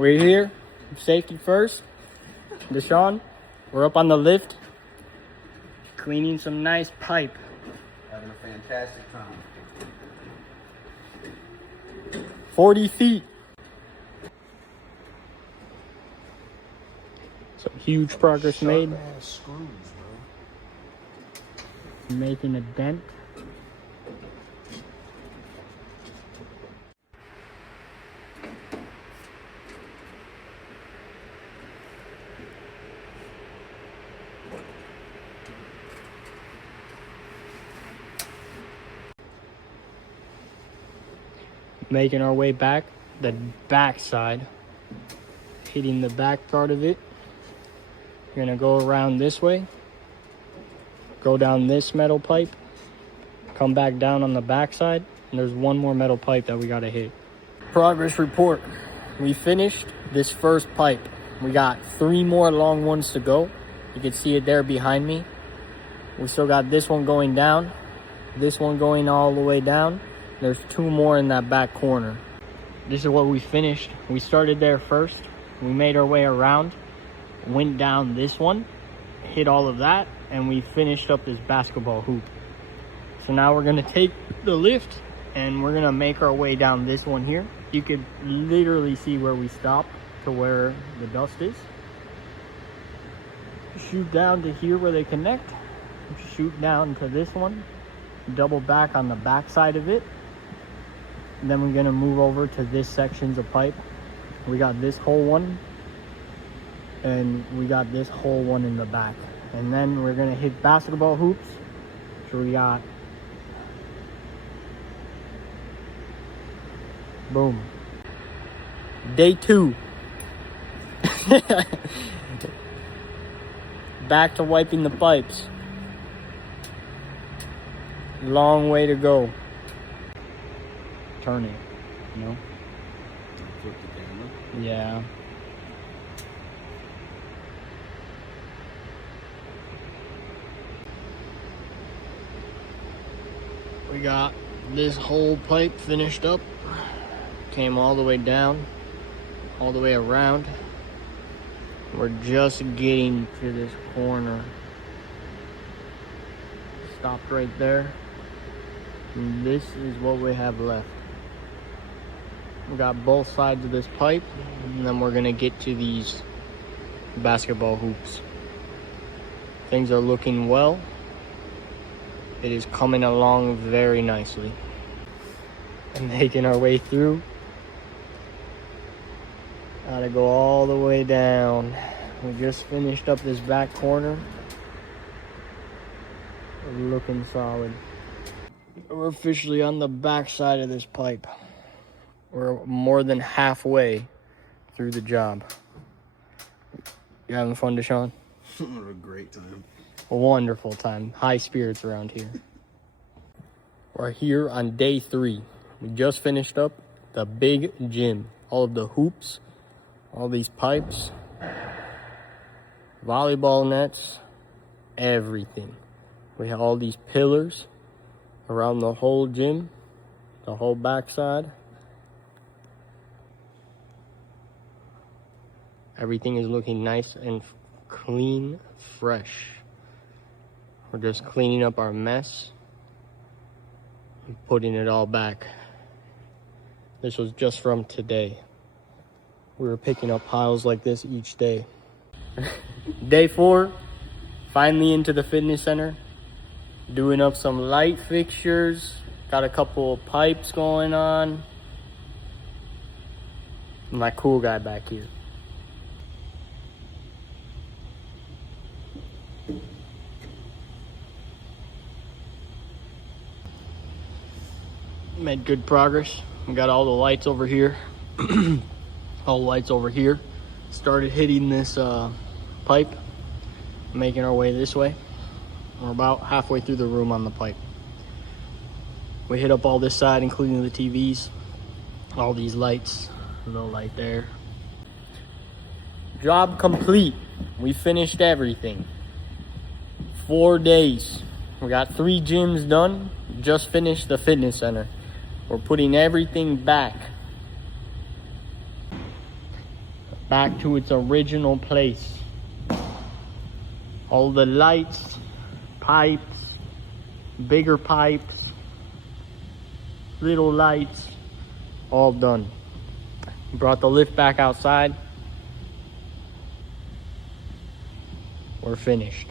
We're here, safety first. Deshaun, we're up on the lift, cleaning some nice pipe. Having a fantastic time. 40 feet. Some huge progress made. Screws, bro. Making a dent. Making our way back, the back side, hitting the back part of it. You're gonna go around this way, go down this metal pipe, come back down on the back side, and there's one more metal pipe that we gotta hit. Progress report. We finished this first pipe. We got 3 more long ones to go. You can see it there behind me. We still got this one going down, this one going all the way down. There's 2 more in that back corner. This is what we finished. We started there first. We made our way around, went down this one, hit all of that, and we finished up this basketball hoop. So now we're gonna take the lift and we're gonna make our way down this one here. You could literally see where we stopped to where the dust is. Shoot down to here where they connect. Shoot down to this one. Double back on the back side of it. And then we're gonna move over to this sections of pipe. We got this whole one, and we got this whole one in the back. And then we're gonna hit basketball hoops. So we got, boom. Day 2. Back to wiping the pipes. Long way to go. Turn it, you know? Flip the camera. Yeah. We got this whole pipe finished up. Came all the way down, all the way around. We're just getting to this corner. Stopped right there. And this is what we have left. We got both sides of this pipe, and then we're gonna get to these basketball hoops. Things are looking well. It is coming along very nicely. And making our way through. Gotta go all the way down. We just finished up this back corner. Looking solid. We're officially on the back side of this pipe. We're more than halfway through the job. You having fun, Deshaun? What a great time. A wonderful time. High spirits around here. We're here on day 3. We just finished up the big gym. All of the hoops, all these pipes, volleyball nets, everything. We have all these pillars around the whole gym, the whole backside. Everything is looking nice and clean, fresh. We're just cleaning up our mess and putting it all back. This was just from today. We were picking up piles like this each day. Day 4, finally into the fitness center. Doing up some light fixtures. Got a couple of pipes going on. My cool guy back here. Made good progress. We got all the lights over here. All the lights over here. Started hitting this pipe. Making our way this way. We're about halfway through the room on the pipe. We hit up all this side, including the TVs. All these lights. A little light there. Job complete. We finished everything. 4 days. We got 3 gyms done. Just finished the fitness center. We're putting everything back. back to its original place. All the lights, pipes, bigger pipes, little lights, all done. Brought the lift back outside. We're finished.